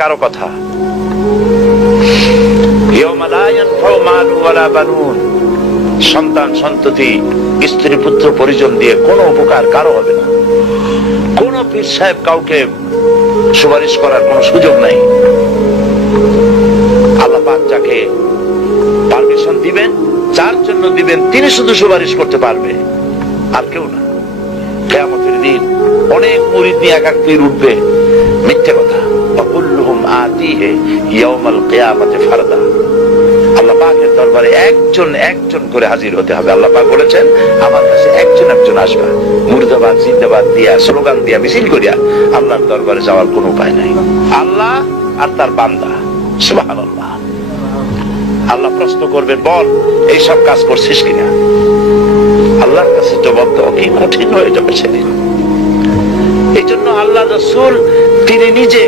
কারো কথা সন্তান সন্ততি স্ত্রী পুত্র পরিজন দিয়ে কোনো উপকার কারো হবে না। কোন পীর সাহেব কাউকে সুপারিশ করার কোন সুযোগ নাই। আল্লাহ পাক যাকে পারমিশন দিবেন, যার জন্য দিবেন, তিনি শুধু সুপারিশ করতে পারবে, আর কেউ না। কিয়ামতের দিন অনেক মুরিদ নিয়ে এক এক পীর উঠবে, মিথ্যে কথা। আল্লাহ পাকের দরবারে একজন একজন করে হাজির হতে হবে। আল্লাহ পাক বলেছেন, আমার কাছে একজন একজন আসবা। মুর্দাবাদ জিন্দাবাদ দিয়া, স্লোগান দিয়া, মিছিল করিয়া আল্লাহর দরবারে যাওয়ার কোন উপায় নাই। আল্লাহ আর তার বান্দা, সুবহানাল্লাহ। আল্লাহ প্রশ্ন করবেন, বল এইসব কাজ করছিস কিনা? আল্লাহর কাছে জবাব দেওয়া কি কঠিন হয়ে যাবে সেদিন। এই জন্য আল্লাহ রাসূল তিনি নিজে